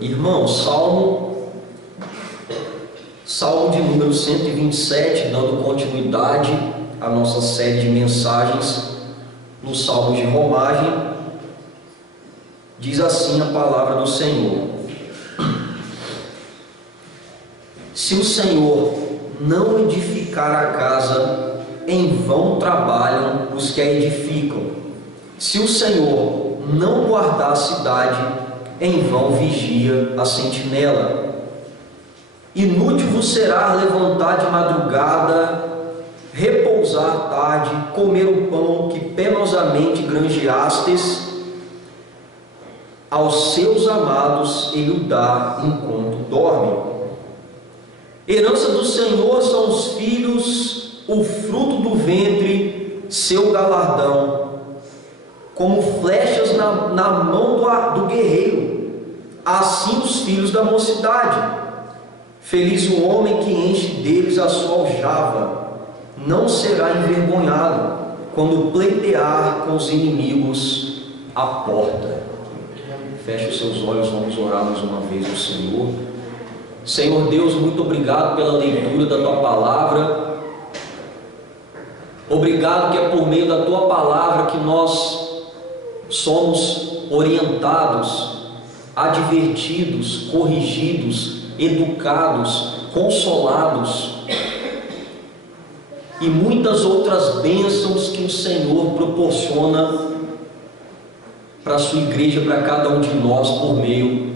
Irmãos, Salmo de número 127, dando continuidade à nossa série de mensagens no Salmo de Romagem, diz assim a palavra do Senhor: se o Senhor não edificar a casa, em vão trabalham os que a edificam. Se o Senhor não guardar a cidade, em vão vigia a sentinela. Inútil vos será levantar de madrugada, repousar à tarde, comer o pão que penosamente granjeastes. Aos seus amados ele o dá enquanto dorme. Herança do Senhor são os filhos, o fruto do ventre, seu galardão. Como flechas na mão do guerreiro, assim os filhos da mocidade. Feliz o homem que enche deles a sua aljava, não será envergonhado quando pleitear com os inimigos à porta. Feche os seus olhos, vamos orar mais uma vez ao Senhor. Senhor Deus, muito obrigado pela leitura da Tua Palavra. Obrigado que é por meio da Tua Palavra que nós somos orientados, advertidos, corrigidos, educados, consolados e muitas outras bênçãos que o Senhor proporciona para a sua igreja, para cada um de nós, por meio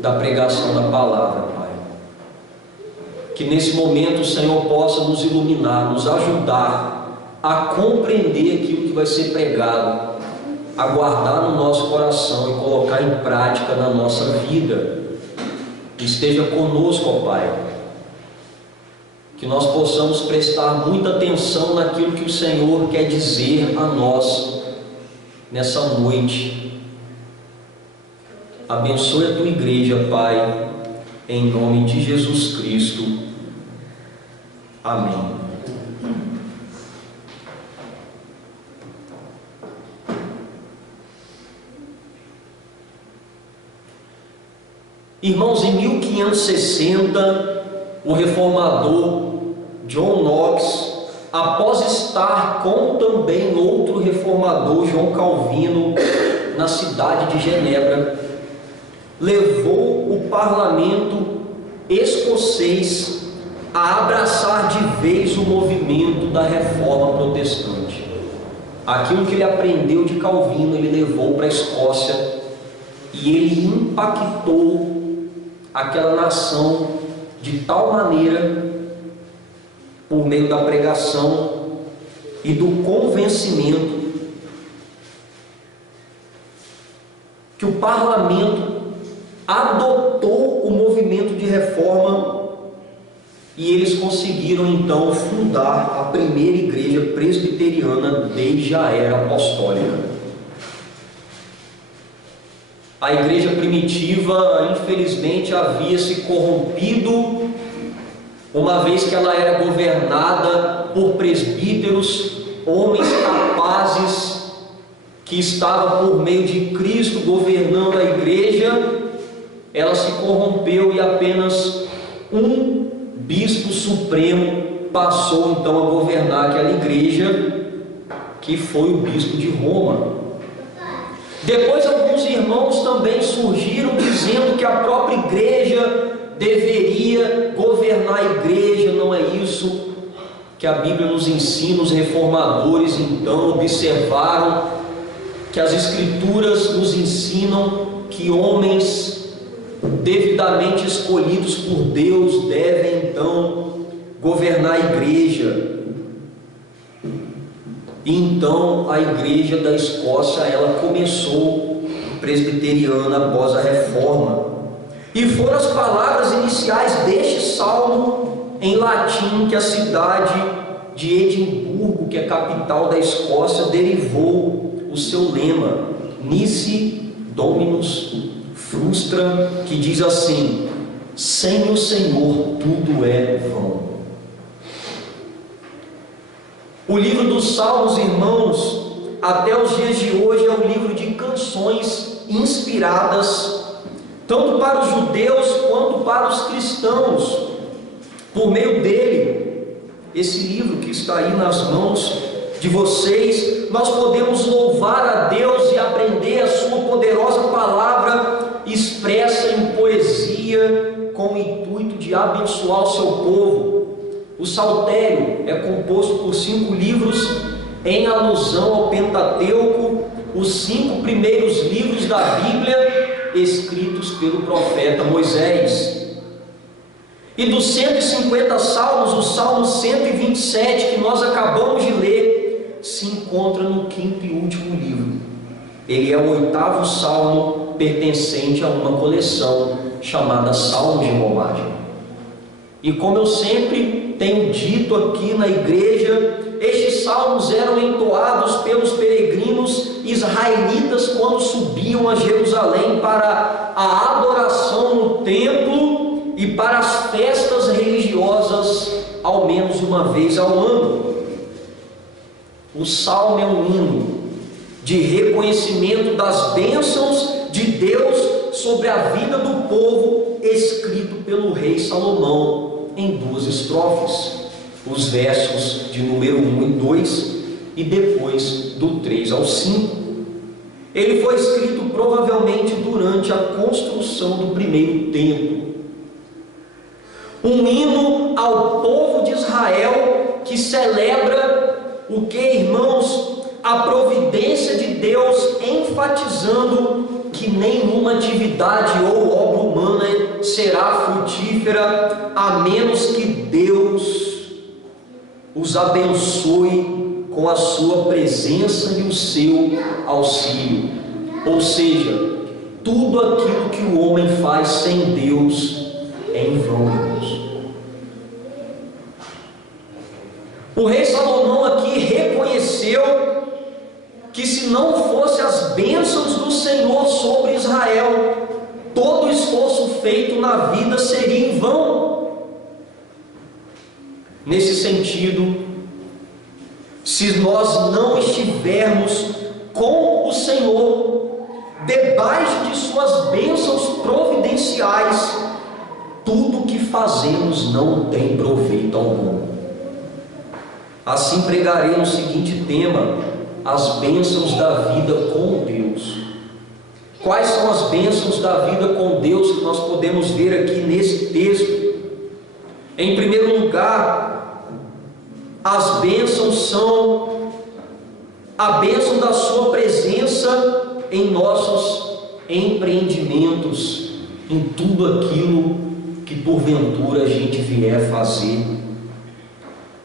da pregação da palavra, Pai. Que nesse momento o Senhor possa nos iluminar, nos ajudar a compreender aquilo que vai ser pregado, a guardar no nosso coração e colocar em prática na nossa vida. Esteja conosco, ó Pai, que nós possamos prestar muita atenção naquilo que o Senhor quer dizer a nós nessa noite. Abençoe a Tua igreja, Pai, em nome de Jesus Cristo. Amém. Irmãos, em 1560, o reformador John Knox, após estar com também outro reformador, João Calvino, na cidade de Genebra, levou o parlamento escocês a abraçar de vez o movimento da reforma protestante. Aquilo que ele aprendeu de Calvino, ele levou para a Escócia e ele impactou aquela nação de tal maneira, por meio da pregação e do convencimento, que o parlamento adotou o movimento de reforma e eles conseguiram então fundar a primeira igreja presbiteriana desde a era apostólica. A igreja primitiva, infelizmente, havia se corrompido, uma vez que ela era governada por presbíteros, homens capazes, que estavam por meio de Cristo governando a igreja. Ela se corrompeu e apenas um bispo supremo passou então a governar aquela igreja, que foi o bispo de Roma. Depois alguns irmãos também surgiram dizendo que a própria igreja deveria governar a igreja. Não é isso que a Bíblia nos ensina. Os reformadores então observaram que as Escrituras nos ensinam que homens devidamente escolhidos por Deus devem então governar a igreja. E então a igreja da Escócia, ela começou presbiteriana após a reforma. E foram as palavras iniciais deste salmo em latim que a cidade de Edimburgo, que é a capital da Escócia, derivou o seu lema, Nisi Dominus Frustra, que diz assim: sem o Senhor tudo é vão. O livro dos Salmos, irmãos, até os dias de hoje é um livro de canções inspiradas tanto para os judeus quanto para os cristãos. Por meio dele, esse livro que está aí nas mãos de vocês, nós podemos louvar a Deus e aprender a sua poderosa palavra expressa em poesia, com o intuito de abençoar o seu povo. O Saltério é composto por 5 livros em alusão ao Pentateuco, os 5 primeiros livros da Bíblia escritos pelo profeta Moisés. E dos 150 salmos, o Salmo 127, que nós acabamos de ler, se encontra no 5º e último livro. Ele é o 8º salmo pertencente a uma coleção chamada Salmos de Romagem. E como eu sempre tenho dito aqui na igreja, estes salmos eram entoados pelos peregrinos israelitas quando subiam a Jerusalém para a adoração no templo e para as festas religiosas, ao menos uma vez ao ano. O salmo é um hino de reconhecimento das bênçãos de Deus sobre a vida do povo, escrito pelo rei Salomão em 2 estrofes, os versos de número 1 e 2 e depois do 3 ao 5. Ele foi escrito provavelmente durante a construção do primeiro templo. Um hino ao povo de Israel que celebra o que, irmãos? A providência de Deus, enfatizando que nenhuma atividade ou obra humana será frutífera a menos que Deus os abençoe com a sua presença e o seu auxílio. Ou seja, tudo aquilo que o homem faz sem Deus é em vão, irmãos. O rei Salomão aqui reconheceu que se não fosse as bênçãos do Senhor sobre Israel, todo o esforço feito na vida seria em vão. Nesse sentido, se nós não estivermos com o Senhor, debaixo de suas bênçãos providenciais, tudo o que fazemos não tem proveito algum. Assim pregarei no seguinte tema: as bênçãos da vida com Deus. Quais são as bênçãos da vida com Deus que nós podemos ver aqui nesse texto? Em primeiro lugar, as bênçãos são a bênção da sua presença em nossos empreendimentos, em tudo aquilo que porventura a gente vier fazer.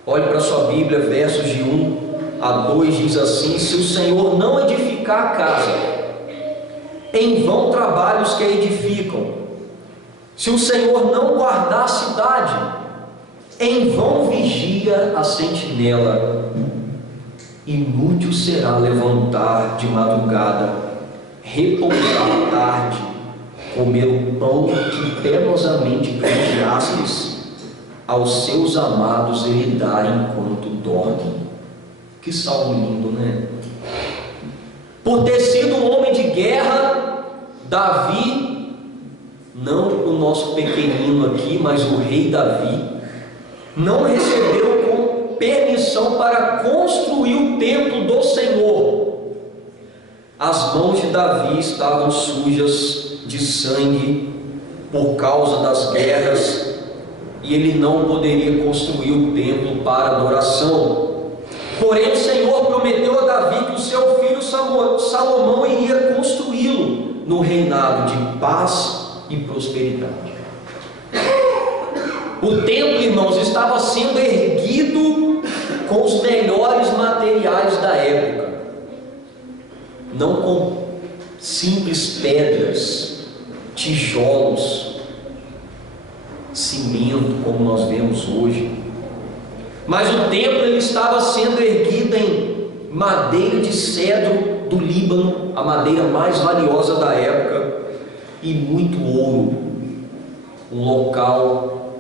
Olhe para a sua Bíblia, versos de 1 a 2 diz assim: se o Senhor não edificar a casa, em vão trabalham os que a edificam. Se o Senhor não guardar a cidade, em vão vigia a sentinela. Inútil será levantar de madrugada, repousar à tarde, comer o pão que penosamente planteastes, aos seus amados ele dá enquanto dormem. Que salmo lindo, né? Por ter sido um homem de guerra, Davi, não o nosso pequenino aqui, mas o rei Davi, não recebeu com permissão para construir o templo do Senhor. As mãos de Davi estavam sujas de sangue por causa das guerras, e ele não poderia construir o templo para adoração. Porém, o Senhor prometeu a Davi que o seu filho Salomão iria construí-lo no reinado de paz e prosperidade. O templo, irmãos, estava sendo erguido com os melhores materiais da época, não com simples pedras, tijolos, cimento, como nós vemos hoje. Mas o templo ele estava sendo erguido em madeira de cedro do Líbano, a madeira mais valiosa da época, e muito ouro. Um local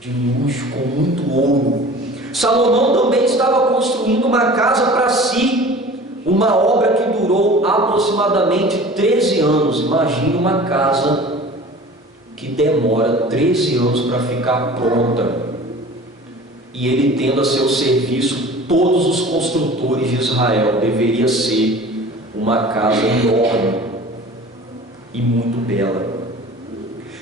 de luxo, com muito ouro. Salomão também estava construindo uma casa para si, Uma obra que durou aproximadamente 13 anos. Imagine uma casa que demora 13 anos para ficar pronta, e ele tendo a seu serviço todos os construtores de Israel. Deveria ser uma casa enorme e muito bela.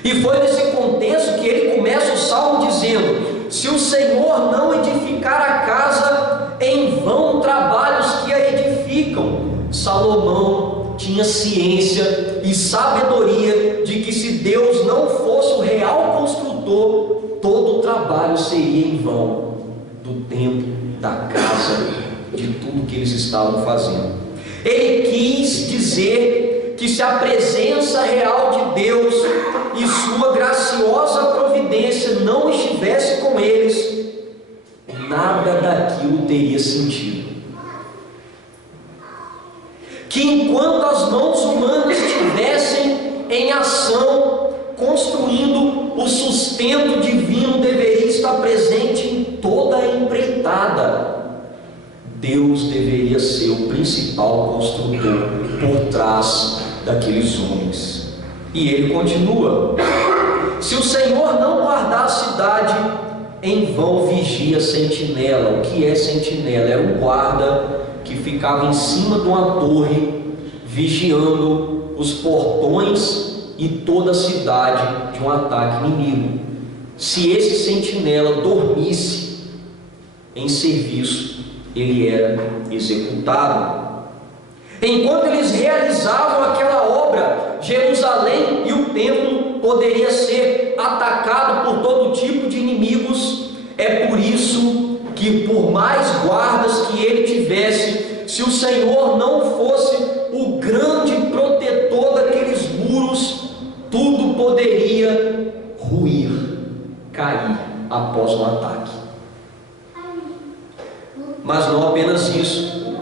E foi nesse contexto que ele começa o salmo dizendo: se o Senhor não edificar a casa, em vão trabalham os que a edificam. Salomão tinha ciência e sabedoria de que se Deus não fosse o real construtor, todo o trabalho seria em vão, do templo, da casa, de tudo que eles estavam fazendo. Ele quis dizer que se a presença real de Deus e sua graciosa providência não estivesse com eles, nada daquilo teria sentido. Que enquanto as mãos humanas estivessem em ação, construindo, o sustento divino deveria estar presente em toda a empreitada. Deus deveria ser o principal construtor por trás daqueles homens. E ele continua: se o Senhor não guardar a cidade, em vão vigia a sentinela. O que é sentinela? Era um guarda que ficava em cima de uma torre, vigiando os portões e toda a cidade de um ataque inimigo. Se esse sentinela dormisse em serviço, ele era executado. Enquanto eles realizavam aquela obra, Jerusalém e o templo poderia ser atacado por todo tipo de inimigos. É por isso que, por mais guardas que ele tivesse, se o Senhor não fosse o grande protetor daqueles muros, tudo poderia ruir, cair após um ataque. Mas não apenas isso.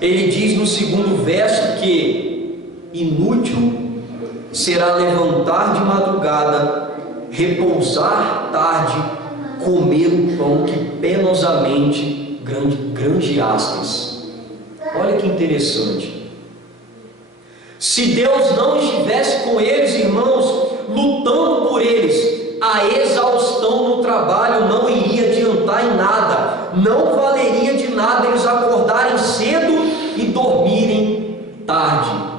Ele diz no segundo verso que inútil será levantar de madrugada, repousar tarde, comer o pão que penosamente granjeastes. Olha que interessante. Se Deus não estivesse com eles, irmãos, lutando por eles, a exaustão no trabalho não iria adiantar em nada. Não valeria de nada eles acordarem cedo e dormirem tarde.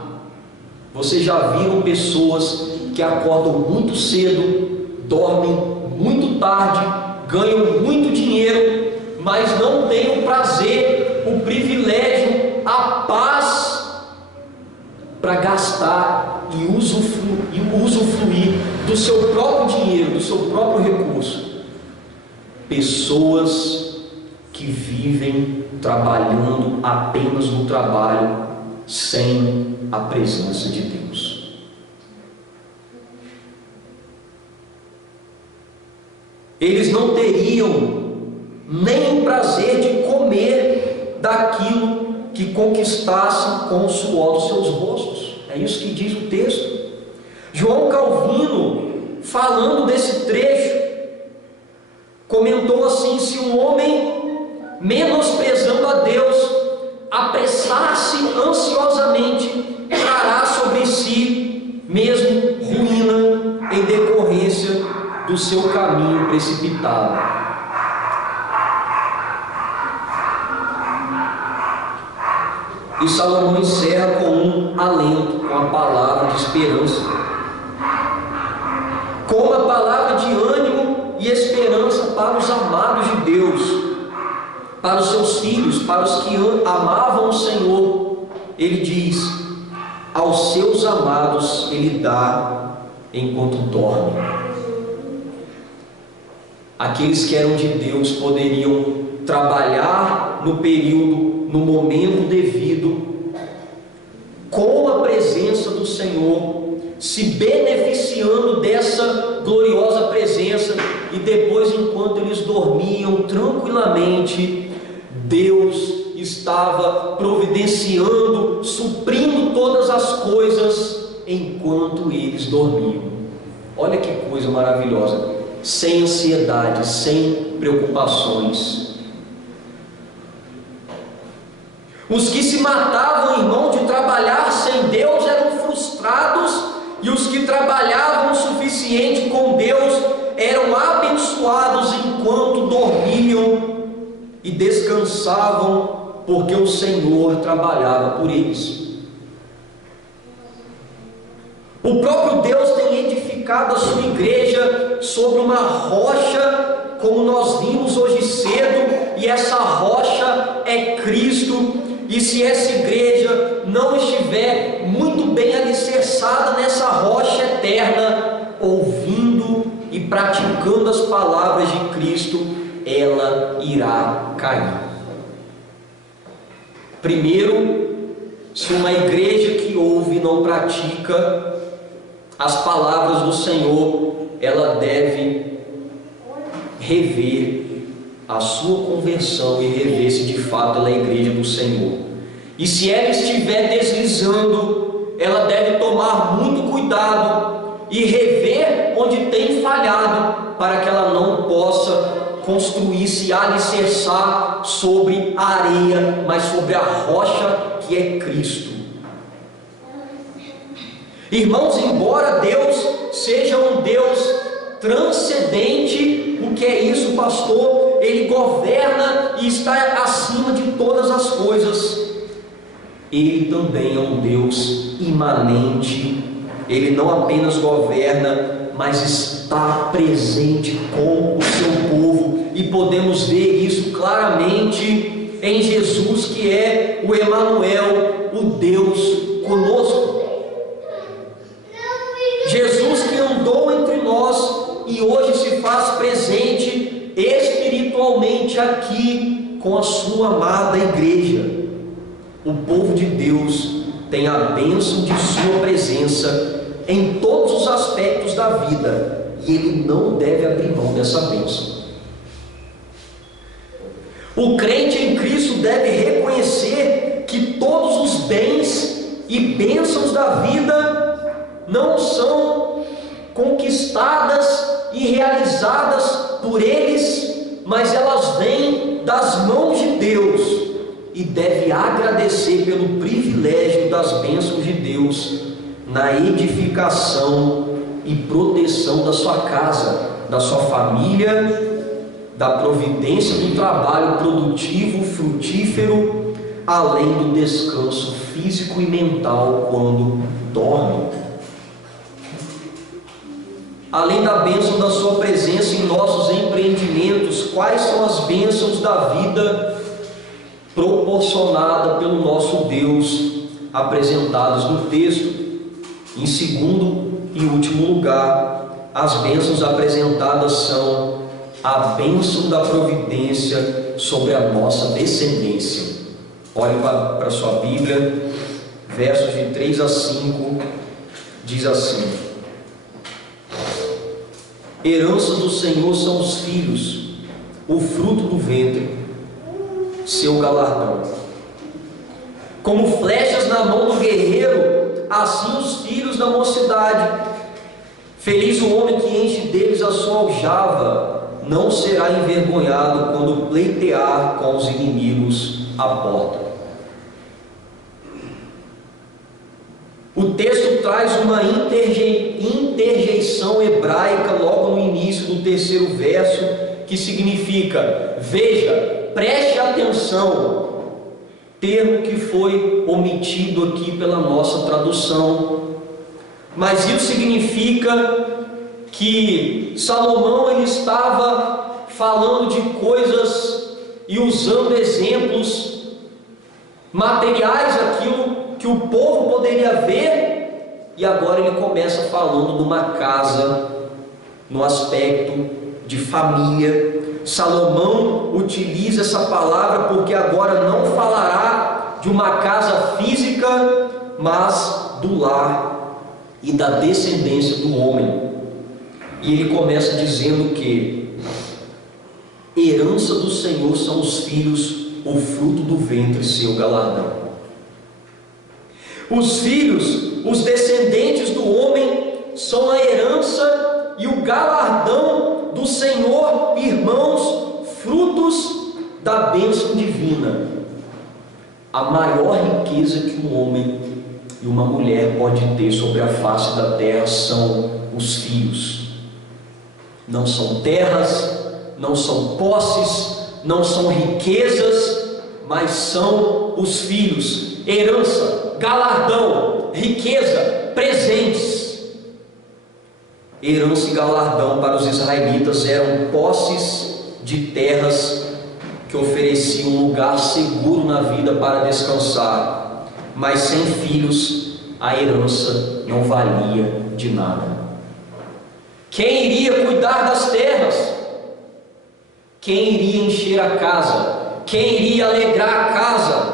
Vocês já viram pessoas que acordam muito cedo, dormem muito tarde, ganham muito dinheiro, mas não têm o prazer, o privilégio, a paz para gastar e usufruir do seu próprio dinheiro, do seu próprio recurso. Pessoas que vivem trabalhando apenas no trabalho, sem a presença de Deus. Eles não teriam nem o prazer de comer daquilo que conquistassem com o suor dos seus rostos. É isso que diz o texto. João Calvino, falando desse trecho, comentou assim: se um homem, menosprezando a Deus, apressar-se ansiosamente, trará sobre si mesmo ruína em decorrência do seu caminho precipitado. E Salomão encerra com um alento, com a palavra de esperança, com uma palavra de ânimo e esperança para os amados de Deus, para os seus filhos, para os que amavam o Senhor. Ele diz: aos seus amados Ele dá enquanto dorme. Aqueles que eram de Deus poderiam trabalhar no período, no momento devido, com a presença do Senhor, se beneficiando dessa gloriosa presença, e depois, enquanto eles dormiam tranquilamente, Deus estava providenciando, suprindo todas as coisas enquanto eles dormiam. Olha que coisa maravilhosa, sem ansiedade, sem preocupações. Os que se matavam, irmão, de trabalhar sem Deus eram frustrados, e os que trabalhavam o suficiente com Deus eram abençoados enquanto dormiam e descansavam, porque o Senhor trabalhava por eles. O próprio Deus tem edificado a sua igreja sobre uma rocha, como nós vimos hoje cedo, e essa rocha é Cristo. E se essa igreja não estiver muito bem alicerçada nessa rocha eterna, ouvindo e praticando as palavras de Cristo, ela irá cair. Primeiro, se uma igreja que ouve e não pratica as palavras do Senhor, ela deve rever a sua conversão e rever se de fato ela é a igreja do Senhor. E se ela estiver deslizando, ela deve tomar muito cuidado e rever onde tem falhado, para que ela não possa construir-se e alicerçar sobre a areia, mas sobre a rocha que é Cristo. Irmãos, embora Deus seja um Deus transcendente, o que é isso, pastor? Ele governa e está acima de todas as coisas. Ele também é um Deus imanente. Ele não apenas governa, mas está presente com o seu povo, e podemos ver isso claramente em Jesus, que é o Emanuel, o Deus conosco. Jesus que andou entre nós e hoje se faz presente espiritualmente aqui com a sua amada igreja. O povo de Deus tem a bênção de sua presença em todos os aspectos da vida, e ele não deve abrir mão dessa bênção. O crente em Cristo deve reconhecer que todos os bens e bênçãos da vida não são conquistadas e realizadas por eles, mas elas vêm das mãos de Deus, e deve agradecer pelo privilégio das bênçãos de Deus na edificação e proteção da sua casa, da sua família, da providência do trabalho produtivo, frutífero, além do descanso físico e mental quando dorme. Além da bênção da sua presença em nossos empreendimentos, quais são as bênçãos da vida proporcionada pelo nosso Deus, apresentadas no texto? Em segundo e último lugar, as bênçãos apresentadas são a bênção da providência sobre a nossa descendência. Olhe para a sua Bíblia, versos de 3 a 5, diz assim: herança do Senhor são os filhos, o fruto do ventre, seu galardão. Como flechas na mão do guerreiro, assim os filhos da mocidade. Feliz o homem que enche deles a sua aljava, não será envergonhado quando pleitear com os inimigos à porta. O texto traz uma interjeição hebraica logo no início do terceiro verso, que significa: veja, preste atenção. Termo que foi omitido aqui pela nossa tradução, mas isso significa que Salomão ele estava falando de coisas e usando exemplos materiais, aquilo que o povo poderia ver, e agora ele começa falando de uma casa no aspecto de família. Salomão utiliza essa palavra porque agora não falará de uma casa física, mas do lar e da descendência do homem. E ele começa dizendo que herança do Senhor são os filhos, o fruto do ventre, seu galardão. Os filhos, os descendentes do homem, são a herança e o galardão do Senhor, irmãos, frutos da bênção divina. a maior riqueza que um homem e uma mulher pode ter sobre a face da terra são os filhos. Não são terras, não são posses, não são riquezas, mas são os filhos. Herança, galardão, riqueza, presentes. Herança e galardão para os israelitas eram posses de terras que ofereciam um lugar seguro na vida para descansar, mas sem filhos a herança não valia de nada. Quem iria cuidar das terras? Quem iria encher a casa? Quem iria alegrar a casa?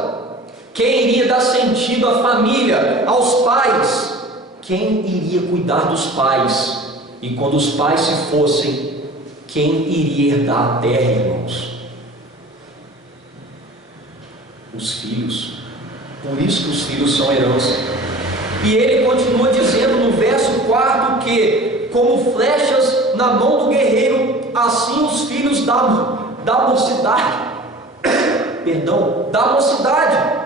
Quem iria dar sentido à família, aos pais? Quem iria cuidar dos pais? E quando os pais se fossem, quem iria herdar a terra, irmãos? Os filhos. Por isso que os filhos são herança. E ele continua dizendo no verso 4 que, como flechas na mão do guerreiro, assim os filhos da mocidade. Da mocidade.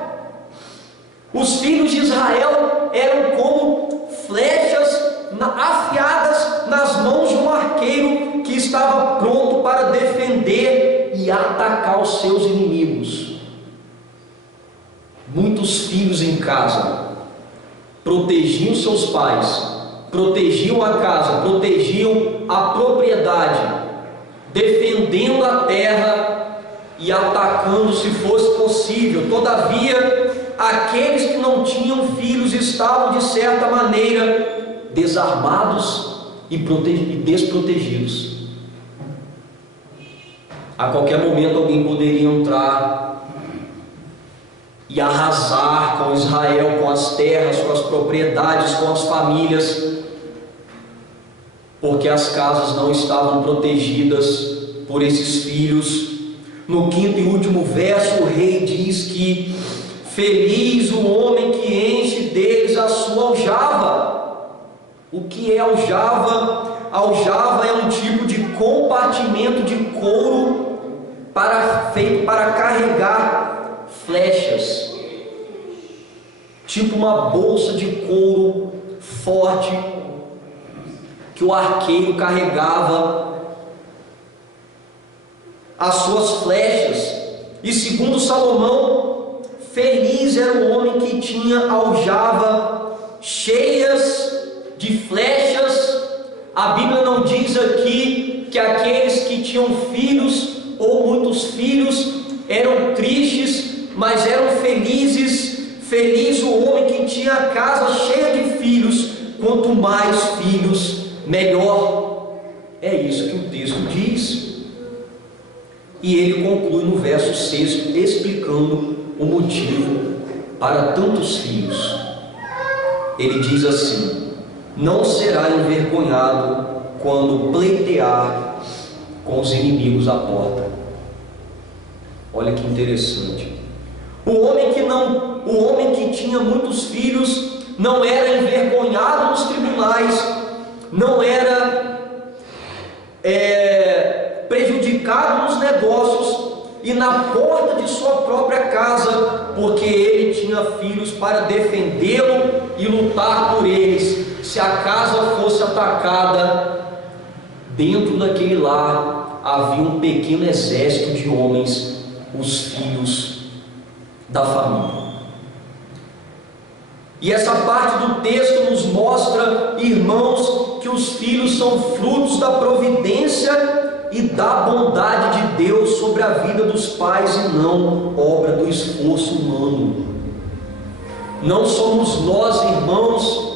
Os filhos de Israel eram como flechas afiadas nas mãos de um arqueiro que estava pronto para defender e atacar os seus inimigos. Muitos filhos em casa protegiam seus pais, protegiam a casa, protegiam a propriedade, defendendo a terra e atacando se fosse possível. Todavia, aqueles que não tinham filhos estavam de certa maneira desarmados e desprotegidos. A qualquer momento alguém poderia entrar e arrasar com Israel, com as terras, com as propriedades, com as famílias, porque as casas não estavam protegidas por esses filhos. No quinto e último verso, o rei diz que feliz o homem que enche deles a sua aljava. O que é aljava? Aljava é um tipo de compartimento de couro feito para carregar flechas, tipo uma bolsa de couro forte que o arqueiro carregava as suas flechas. E segundo Salomão, feliz era o homem que tinha aljava cheias de flechas. A Bíblia não diz aqui que aqueles que tinham filhos ou muitos filhos eram tristes, mas eram felizes. Feliz o homem que tinha a casa cheia de filhos, quanto mais filhos, melhor. É isso que o texto diz. E ele conclui no verso 6, explicando o motivo para tantos filhos. Ele diz assim: não será envergonhado quando pleitear com os inimigos à porta. Olha que interessante. O homem que tinha muitos filhos não era envergonhado nos tribunais, não era prejudicado nos negócios e na porta de sua própria casa, porque ele tinha filhos para defendê-lo e lutar por eles. Se a casa fosse atacada, dentro daquele lar havia um pequeno exército de homens, os filhos da família. E essa parte do texto nos mostra, irmãos, que os filhos são frutos da providência e da bondade de Deus sobre a vida dos pais e não obra do esforço humano. Não somos nós, irmãos,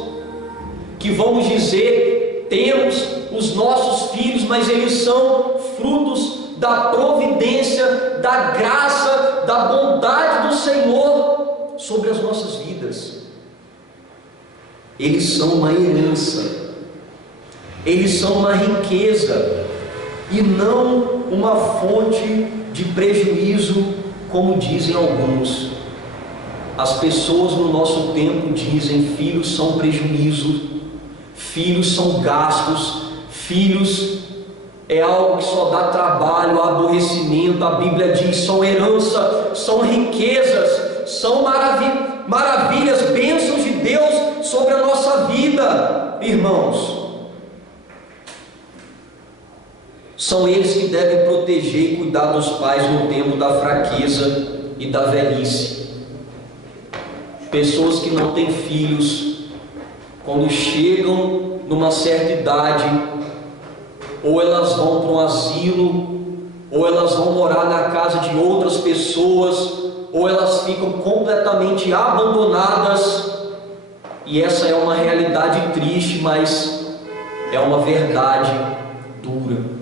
que vamos dizer temos os nossos filhos, mas eles são frutos da providência, da graça, da bondade do Senhor sobre as nossas vidas. Eles são uma herança, eles são uma riqueza e não uma fonte de prejuízo, como dizem alguns. As pessoas no nosso tempo dizem: filhos são prejuízo, filhos são gastos, filhos é algo que só dá trabalho, aborrecimento. A Bíblia diz: são herança, são riquezas, são maravilhas, bênçãos de Deus sobre a nossa vida, irmãos. São eles que devem proteger e cuidar dos pais no tempo da fraqueza e da velhice. Pessoas que não têm filhos, quando chegam numa certa idade, ou elas vão para um asilo, ou elas vão morar na casa de outras pessoas, ou elas ficam completamente abandonadas. E essa é uma realidade triste, mas é uma verdade dura.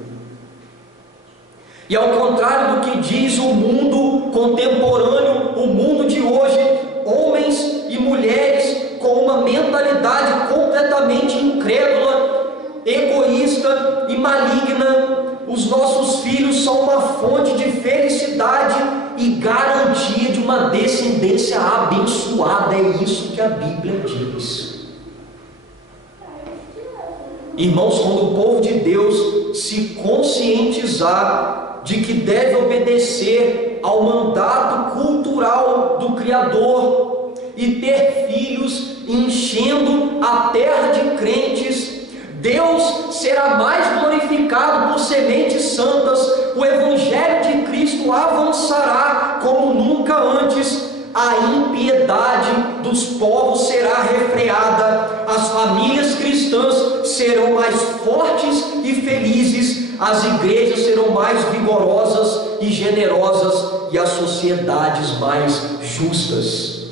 E ao contrário do que diz o mundo contemporâneo, o mundo de hoje, homens e mulheres com uma mentalidade completamente incrédula, egoísta e maligna, os nossos filhos são uma fonte de felicidade e garantia de uma descendência abençoada. É isso que a Bíblia diz. Irmãos, quando o povo de Deus se conscientizar de que deve obedecer ao mandato cultural do Criador e ter filhos enchendo a terra de crentes, Deus será mais glorificado por sementes santas, o Evangelho de Cristo avançará como nunca antes, a impiedade dos povos será refreada, as famílias cristãs serão mais fortes e felizes, as igrejas serão mais vigorosas e generosas e as sociedades mais justas,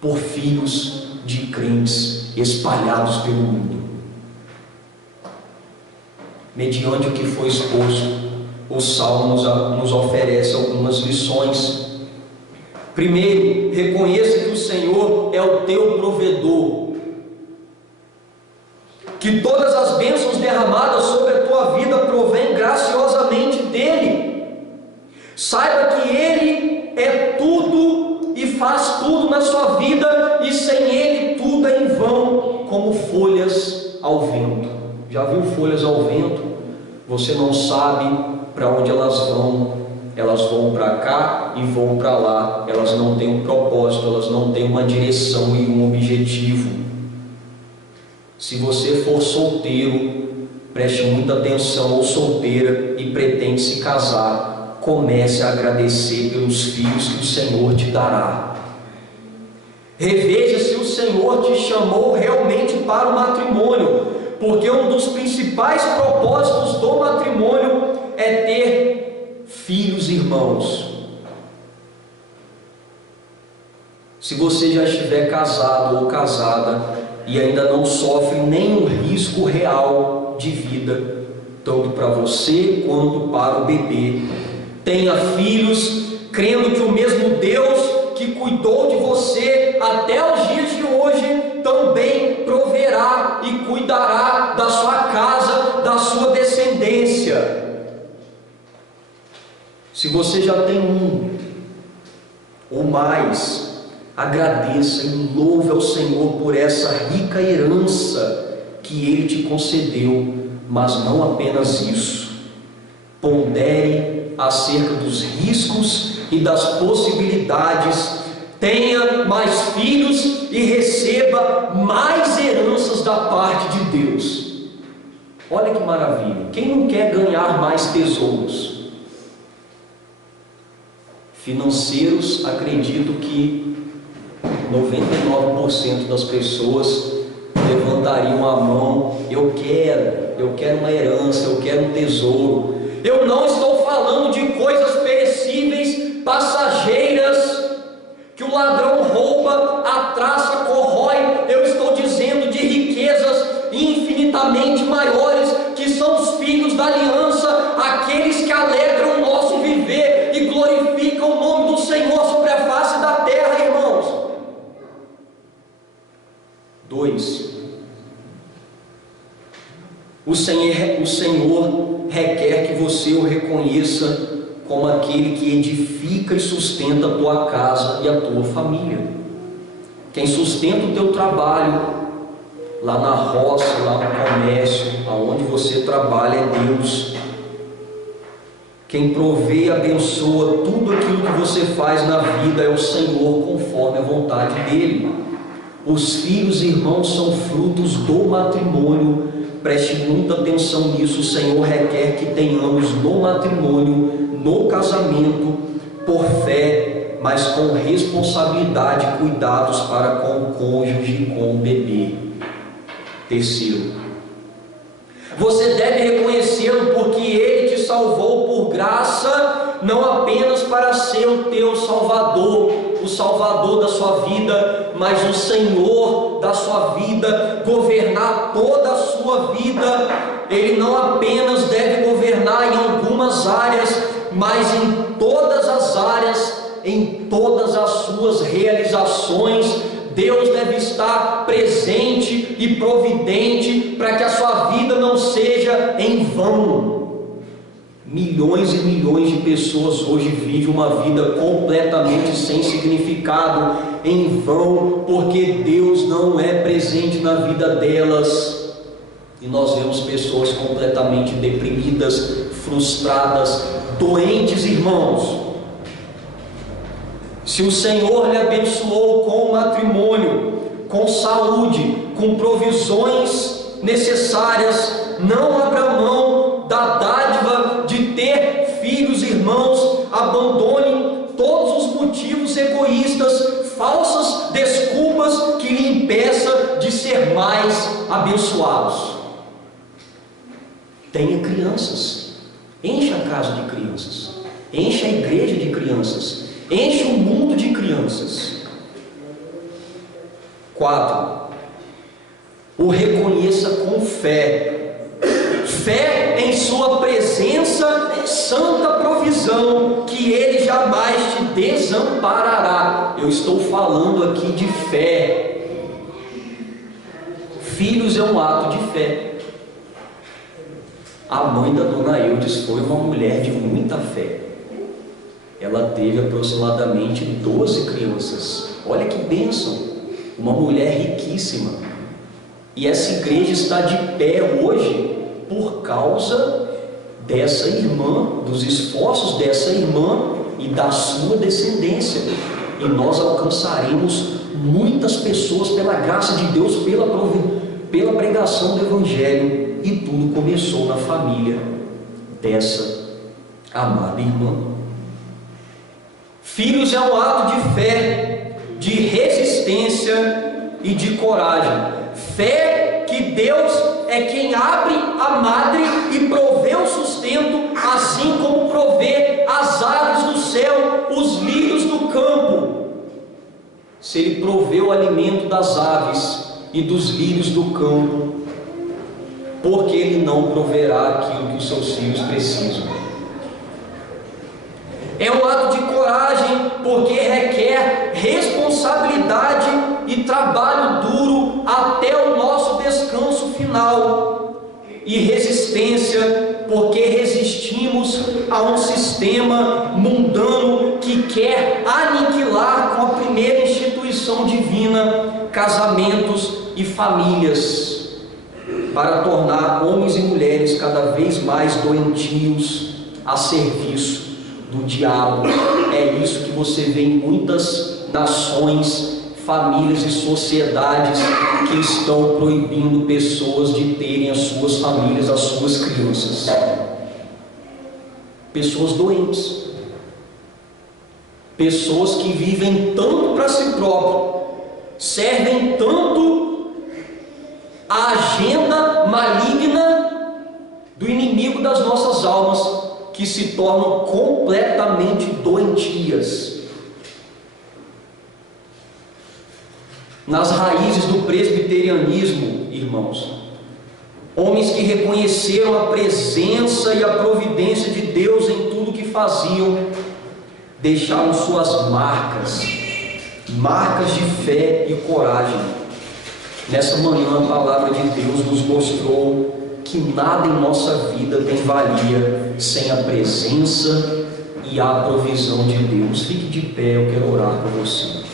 por filhos de crentes espalhados pelo mundo. Mediante o que foi exposto, o Salmo nos oferece algumas lições. Primeiro, reconheça que o Senhor é o teu provedor, que todas as bênçãos derramadas sobre a tua vida provêm graciosamente dele. Saiba que ele é tudo e faz tudo na sua vida, e sem ele tudo é em vão, como folhas ao vento. Já viu folhas ao vento? Você não sabe para onde elas vão. Elas vão para cá e vão para lá. Elas não têm um propósito, elas não têm uma direção e um objetivo. Se você for solteiro, preste muita atenção, ou solteira e pretende se casar, comece a agradecer pelos filhos que o Senhor te dará. Reveja se o Senhor te chamou realmente para o matrimônio, porque um dos principais propósitos do matrimônio é ter filhos, irmãos. Se você já estiver casado ou casada e ainda não sofre nenhum risco real de vida, tanto para você quanto para o bebê, tenha filhos, crendo que o mesmo Deus que cuidou de você até os dias de hoje também proverá e cuidará da sua casa, da sua descendência. Se você já tem um ou mais, agradeça e louve ao Senhor por essa rica herança que Ele te concedeu, mas não apenas isso. Pondere acerca dos riscos e das possibilidades, tenha mais filhos e receba mais heranças da parte de Deus. Olha que maravilha! Quem não quer ganhar mais tesouros financeiros? Acredito que 99% das pessoas levantariam a mão: eu quero uma herança, eu quero um tesouro. Eu não estou falando de coisas perecíveis, passageiras, que o ladrão rouba, a traça corrói. Eu estou dizendo de riquezas infinitamente maiores, que são os filhos da aliança, aqueles que alegram o nosso viver e glorificam o nome do Senhor sobre a face da terra, irmãos. 2. O Senhor requer que você o reconheça como aquele que edifica e sustenta a tua casa e a tua família. Quem sustenta o teu trabalho, lá na roça, lá no comércio, aonde você trabalha, é Deus. Quem provê e abençoa tudo aquilo que você faz na vida é o Senhor, conforme a vontade dele. Os filhos e irmãos são frutos do matrimônio. Preste muita atenção nisso. O Senhor requer que tenhamos no matrimônio, no casamento, por fé, mas com responsabilidade e cuidados para com o cônjuge e com o bebê. Terceiro, você deve reconhecê-lo porque ele te salvou por graça, não apenas para ser o teu Salvador, o Salvador da sua vida, mas o Senhor da sua vida, governar toda a sua vida. Ele não apenas deve governar em algumas áreas, mas em todas as áreas, em todas as suas realizações. Deus deve estar presente e providente para que a sua vida não seja em vão. Milhões e milhões de pessoas hoje vivem uma vida completamente sem significado, em vão, porque Deus não é presente na vida delas. E nós vemos pessoas completamente deprimidas, frustradas, doentes, irmãos. Se o Senhor lhe abençoou com o matrimônio, com saúde, com provisões necessárias, não abra mão da dádiva de ter filhos, irmãos. Abandone todos os motivos egoístas, falsas desculpas que lhe impeçam de ser mais abençoados. Tenha crianças, encha a casa de crianças, encha a igreja de crianças, enche o mundo de crianças. 4. O reconheça com fé. Fé em sua presença, santa provisão, que ele jamais te desamparará. Eu estou falando aqui de fé. Filhos é um ato de fé. A mãe da dona Eudes foi uma mulher de muita fé. Ela teve aproximadamente 12 crianças. Olha que bênção! Uma mulher riquíssima. E essa igreja está de pé hoje por causa dessa irmã, dos esforços dessa irmã e da sua descendência. E nós alcançaremos muitas pessoas pela graça de Deus, pela pregação do Evangelho. E tudo começou na família dessa amada irmã. Filhos é um ato de fé, de resistência e de coragem. Fé que Deus é quem abre a madre e provê o sustento, assim como provê as aves do céu, os lírios do campo. Se Ele provê o alimento das aves e dos lírios do campo, por que Ele não proverá aquilo que os seus filhos precisam? É um ato de coragem, porque requer responsabilidade e trabalho duro até o nosso descanso final. E resistência, porque resistimos a um sistema mundano que quer aniquilar com a primeira instituição divina casamentos e famílias, para tornar homens e mulheres cada vez mais doentios a serviço do diabo. É isso que você vê em muitas nações, famílias e sociedades que estão proibindo pessoas de terem as suas famílias, as suas crianças. Pessoas doentes, pessoas que vivem tanto para si próprio, servem tanto a agenda maligna do inimigo das nossas almas, que se tornam completamente doentias. Nas raízes do presbiterianismo, irmãos, homens que reconheceram a presença e a providência de Deus em tudo que faziam, deixaram suas marcas de fé e coragem. Nessa manhã a palavra de Deus nos mostrou que nada em nossa vida tem valia sem a presença e a provisão de Deus. Fique de pé, eu quero orar por você.